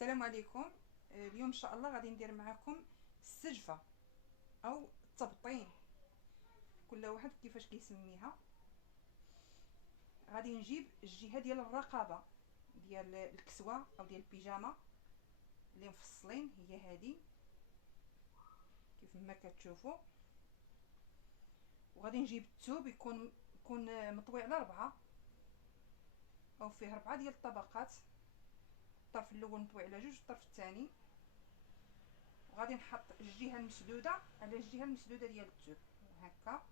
السلام عليكم. اليوم ان شاء الله غادي ندير معكم السجفه او التبطين، كل واحد كيفاش كيسميها. غادي نجيب الجهه ديال الرقبه ديال الكسوه او ديال البيجامه اللي مفصلين، هي هذه كيف ما كتشوفوا. وغادي نجيب الثوب يكون مطوي على 4 او فيه 4 ديال الطبقات، الطرف الاول مطوي على 2 والطرف الثاني. وغادي نحط الجهه المسدوده على الجهه المسدوده ديال الثوب هكا.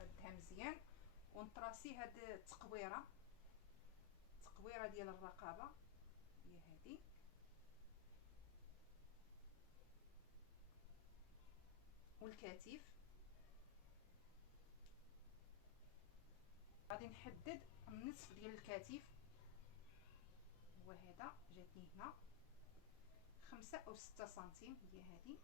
هدها مزيان ونطراسي هاد التقويره ديال الرقبه هي هذه. والكتف غادي نحدد النصف ديال الكتف، هو هذا جاتني هنا 5 أو 6 سنتيم، هي هذه.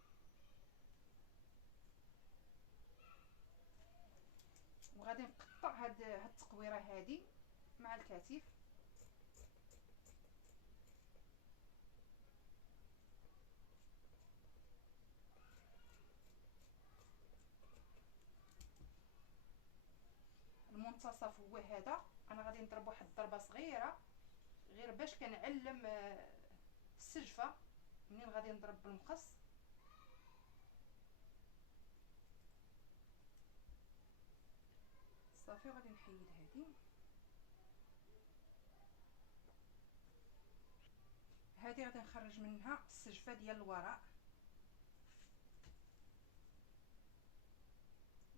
وغادي نقطع هاد التقويره هذه مع الكتف. المنتصف هو هذا. انا غادي نضرب واحد الضربه صغيره غير باش كنعلم السجفه منين غادي نضرب بالمقص. صافي غادي نحيد هذه غادي نخرج منها السجفه ديال الوراء.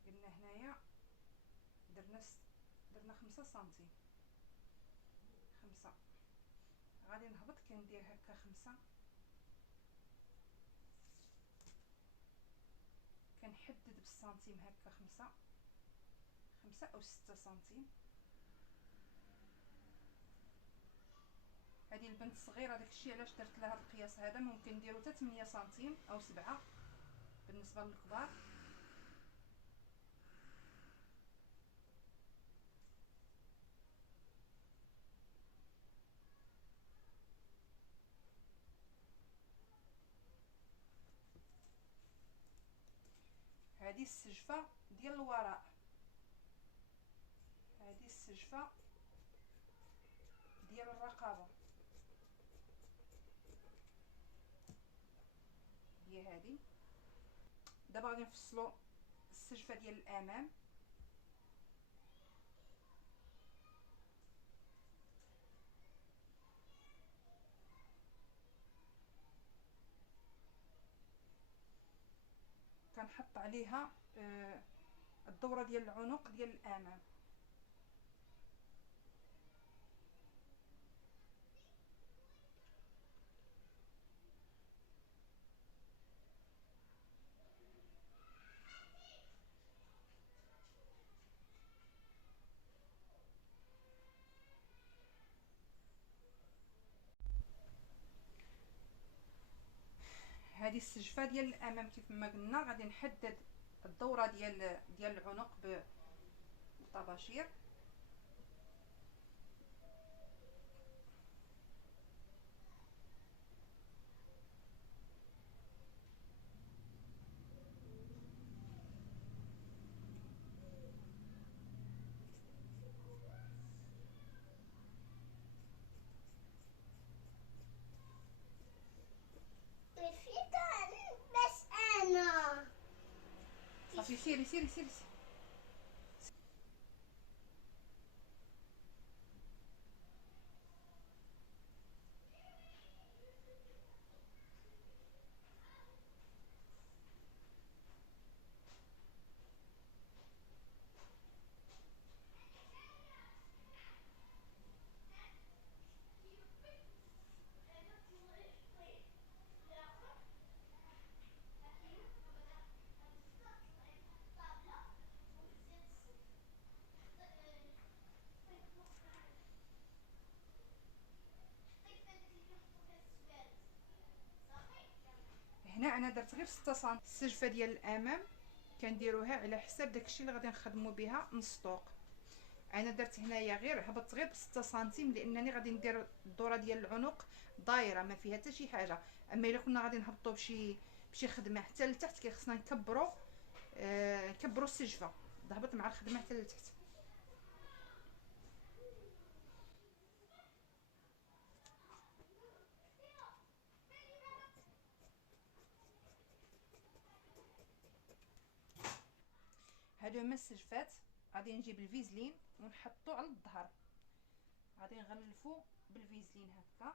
قلنا هنايا درنا 5 سنتيم، 5. غادي نهبط كندير هكا 5، كنحدد بالسنتيم هكا 5 أو 6 سنتيم. هذه البنت الصغيره داكشي علاش درت لها القياس هذا. ممكن نديرو حتى 8 سنتيم او 7 بالنسبه للكبار. هذه السجفه ديال الوراء، هذه السجفه ديال الرقبه هي هذه. دابا غادي نفصلوا السجفه ديال الامام. كنحط عليها الدوره ديال العنق ديال الامام. هذه السجفه ديال الامام كيف ما قلنا. غادي نحدد الدوره ديال العنق بالطباشير. بس أنا صافي سيري سيري سيري, سيري. هنا انا درت غير 6 سم. السجفه ديال الامام كنديروها على حساب داكشي اللي غادي نخدموا بها نص طوق. انا درت هنايا غير هبطت غير ب 6 سنتيم لانني غادي ندير الدوره ديال العنق دايره ما فيها حتى شي حاجه. اما الا كنا غادي نهبطوا بشي خدمه حتى لتحت كيخصنا نكبروا نكبروا السجفه تهبط مع الخدمه حتى لتحت. هادو هما السجفات. غادي نجيب الفيزلين ونحطو على الظهر، غادي نغلفو بالفيزلين هكا.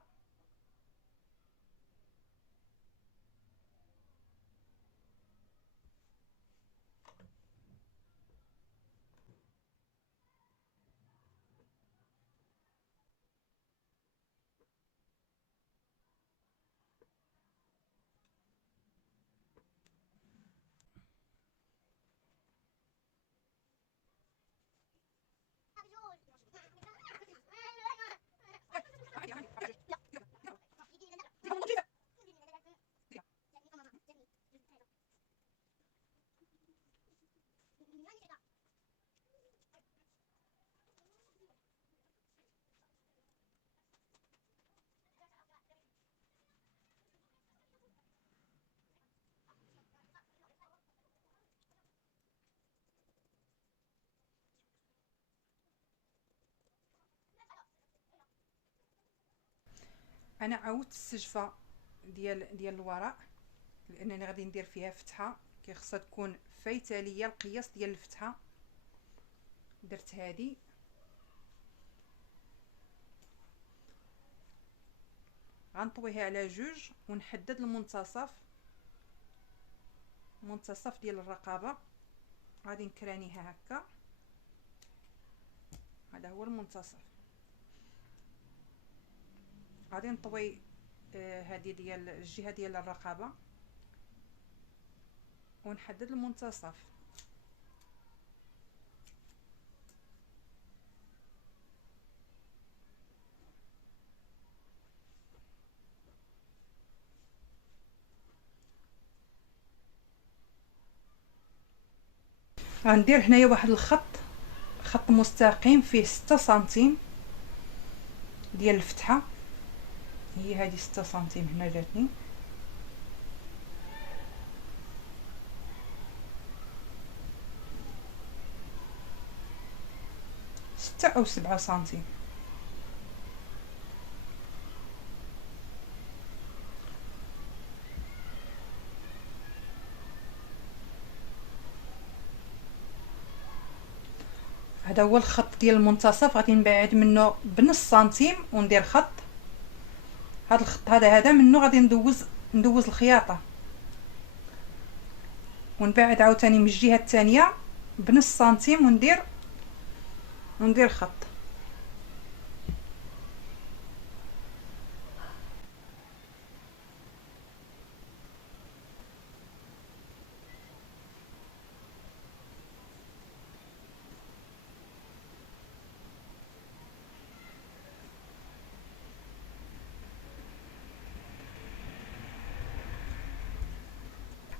انا عاودت السجفه ديال الوراء لانني غادي ندير فيها فتحه كيخصها تكون فايته ليا القياس ديال الفتحه. درت هذه غنطويها على جوج ونحدد المنتصف ديال الرقبه. غادي نكرانيها هكا، هذا هو المنتصف. غادي نطوي هذه ديال الجهه ديال الرقبه ونحدد المنتصف. غندير هنايا واحد خط مستقيم فيه 6 سنتيم ديال الفتحه، هي هذه 6 سنتيم هنا جاتني. ستة أو 7 سنتيم. هذا هو الخط ديال المنتصف. غادي نبعد منه بنص سنتيم وندير خط. هذا الخط هذا منه غادي ندوز الخياطه ونبعد عاوتاني من الجهه الثانيه بنص سنتيم وندير خط.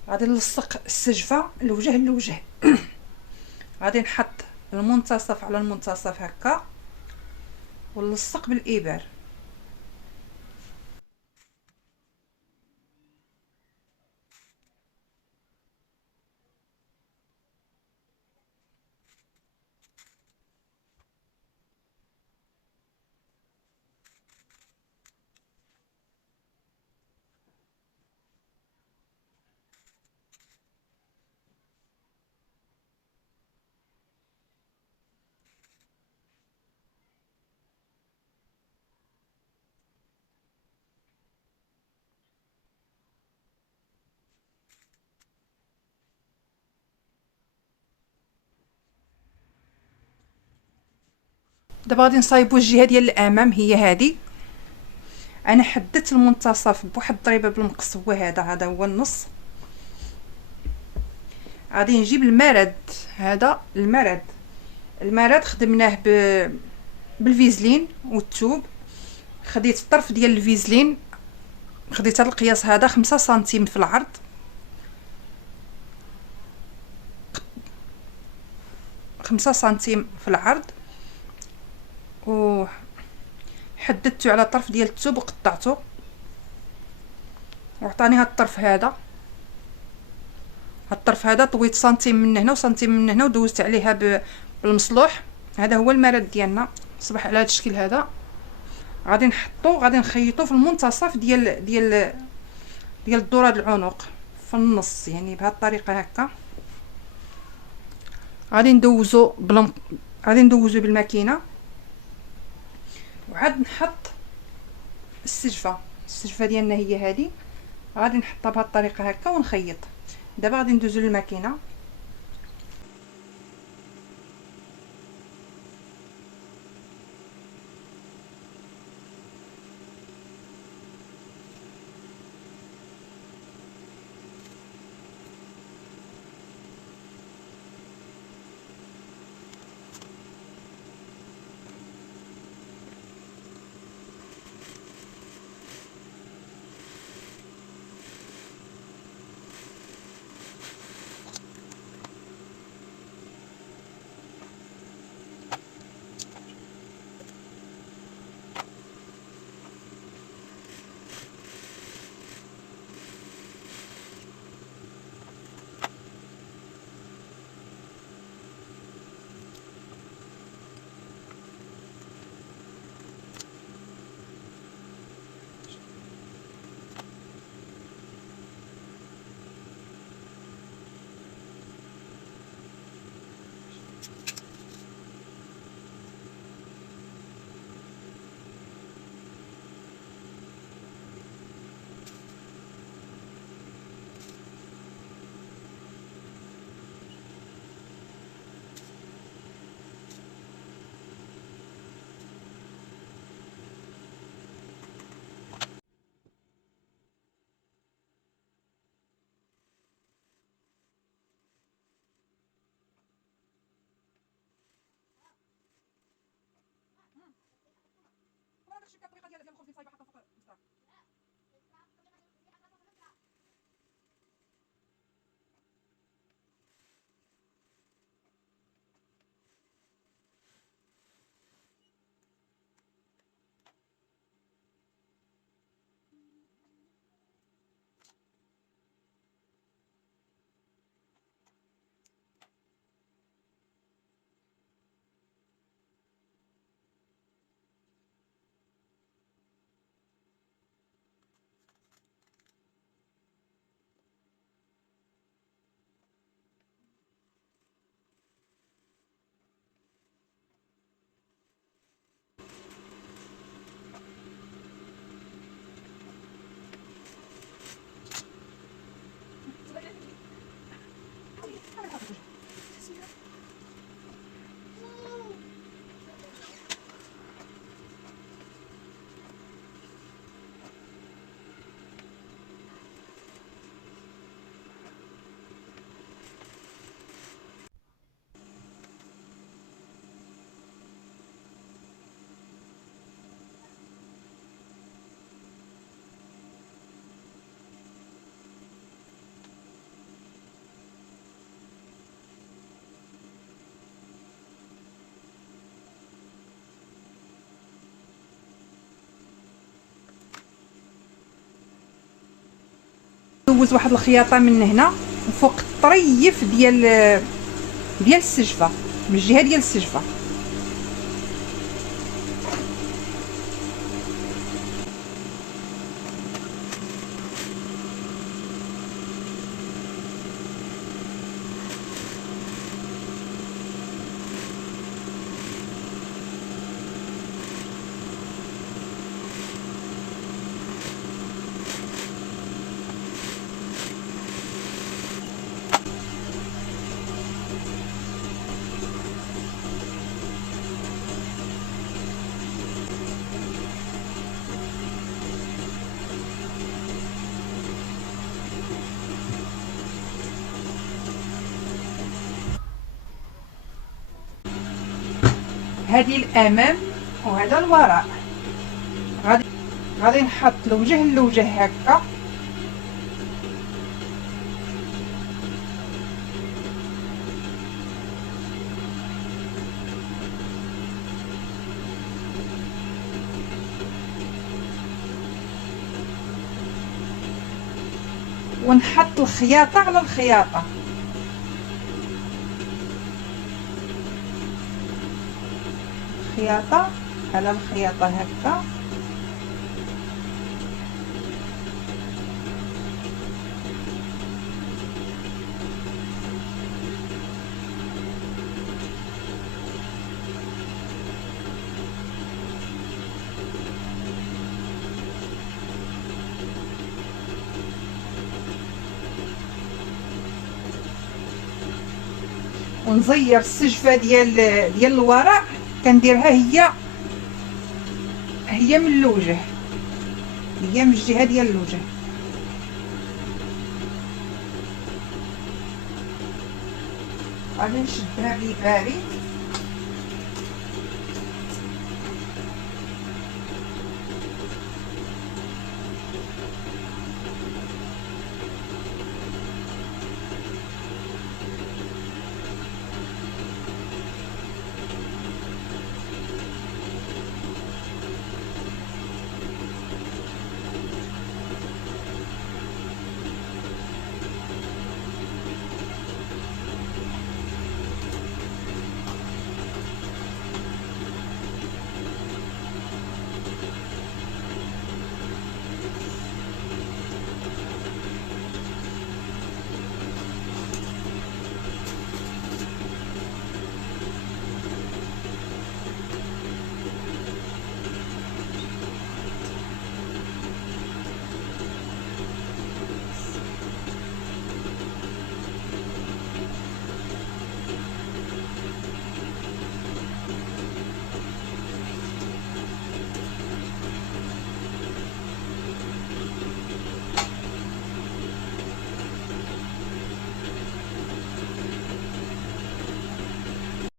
غادي نلصق السجفه الوجه لوجه. غادي نحط المنتصف على المنتصف هكا ونلصق بالابر. دابا غادي نصايبوا الجهه ديال الامام هي هذه. انا حددت المنتصف بواحد الضريبه بالمقص، هو هذا هو النص. غادي نجيب المرد. هذا المرد خدمناه بالفيزلين والثوب. خديت الطرف ديال الفيزلين خديت هذا القياس هذا 5 سنتيم في العرض، 5 سنتيم في العرض، و حددته على طرف ديال الثوب وقطعته، وعطاني هاد الطرف هذا. هاد الطرف هذا طويت سنتيم من هنا وسنتيم من هنا ودوزت عليها بالمصلوح. هذا هو المراد ديالنا، صبح على هذا الشكل هذا. غادي نحطو، غادي نخيطو في المنتصف ديال الدوره د العنق في النص، يعني بهذه الطريقه هكا. غادي ندوزو بالماكينه، وعاد نحط السجفه ديالنا هي هذه. غادي نحطها بهذه الطريقه هكا ونخيط. دابا غادي ندوزو للماكينه. ندوز واحد الخياطه من هنا وفوق الطريف ديال السجفه، من الجهه ديال السجفه. هذه الامام وهذا الوراء. غادي غادي نحط الوجه لوجه هكا، ونحط الخياطة على الخياطة، خياطة على الخياطة هكا. ونزير السجفه ديال الوراء، كنديرها هي من الوجه، هي من الجهه ديال الوجه. غادي نشدها بالباري،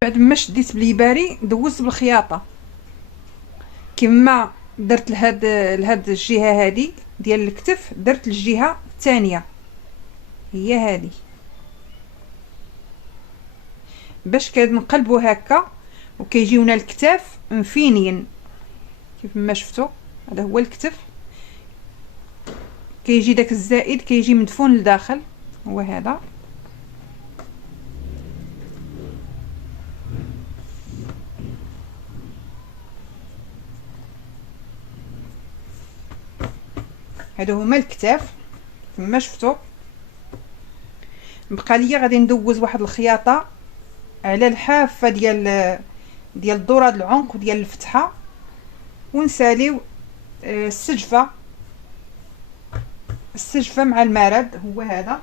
بعد ما شديت بليباري دوزت بالخياطه كما درت لهاد الجهه هذه ديال الكتف، درت الجهه الثانيه هي هذه، باش كنقلبوا هكا وكيجيونا الكتاف مفينين كيف ما شفتوا. هذا هو الكتف، كيجي داك الزائد كيجي مدفون لداخل، هو هذا. هادو هما الكتاف كما شفتوا. بقى ليا غادي ندوز واحد الخياطه على الحافه ديال دورة العنق وديال الفتحه، ونساليو السجفه مع المرد، هو هذا.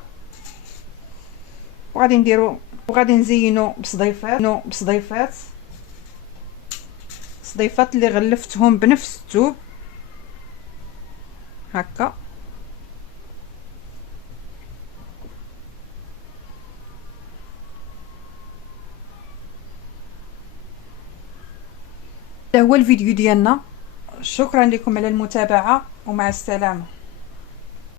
وغادي نديرو وغادي نزينو بصديفات اللي غلفتهم بنفس الثوب هكا. هذا هو الفيديو ديالنا، شكرا لكم على المتابعة ومع السلامة.